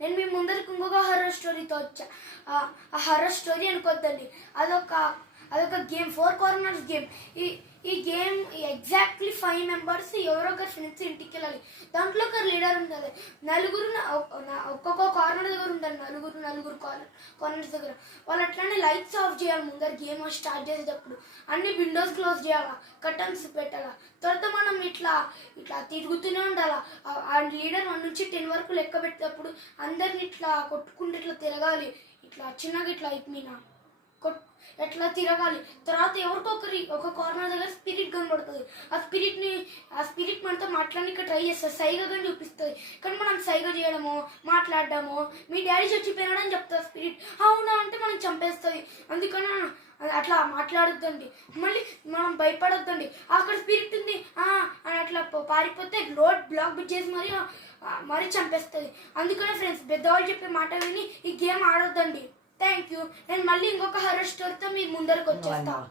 నేను మీ ముందరికి ఇంకొక హర్రర్ స్టోరీతో వచ్చా. ఆ హర్రర్ స్టోరీ అనుకోద్దండి, అదొక గేమ్, 4 కార్నర్స్ గేమ్. ఈ గేమ్ ఎగ్జాక్ట్లీ 5 మెంబర్స్ ఎవరో ఒకరు ఫ్రెండ్స్ ఇంటికి వెళ్ళాలి. దాంట్లో ఒక లీడర్ ఉంటుంది. నలుగురు ఒక్కొక్క కార్నర్ దగ్గర ఉంటారు, నలుగురు కార్నర్స్ దగ్గర. వాళ్ళు అట్లానే లైట్స్ ఆఫ్ చేయాలి ముందర గేమ్ స్టార్ట్ చేసేటప్పుడు. అన్ని విండోస్ క్లోజ్ చేయాలా, కర్టన్స్ పెట్టాలా. తర్వాత మనం ఇట్లా తిరుగుతూనే ఉండాలా. ఆ లీడర్ 1 నుంచి 10 వరకు లెక్క పెట్టేటప్పుడు అందరిని ఇట్లా కొట్టుకుంటూ ఇట్లా తిరగాలి. ఇట్లా చిన్నగా ఇట్లా అయిపోయినా ఎట్లా తిరగాలి. తర్వాత ఎవరికొకరి ఒక కార్నర్ దగ్గర స్పిరిట్ కనబడుతుంది. ఆ స్పిరిట్ మనతో మాట్లాడడానికి ట్రై చేస్తుంది, సైగగా చూపిస్తుంది. కానీ మనం సైగ చేయడమో మాట్లాడడమో మీ డాడీ చచ్చిపోయినాడని చెప్తుంది స్పిరిట్. అవునా అంటే మనం చంపేస్తుంది. అందుకని అట్లా మాట్లాడొద్దండి, మళ్ళీ మనం భయపడొద్దండి. అక్కడ స్పిరిట్ ఉంది అని అట్లా పారిపోతే రోడ్ బ్లాక్ చేసి మరీ చంపేస్తుంది. అందుకనే ఫ్రెండ్స్, పెద్దవాళ్ళు చెప్పే మాట విని ఈ గేమ్ ఆడొద్దండి. Thank you. నేను మళ్ళీ ఇంకొక హర్రర్ స్టోరీతో మీ ముందరకు వచ్చేస్తాను.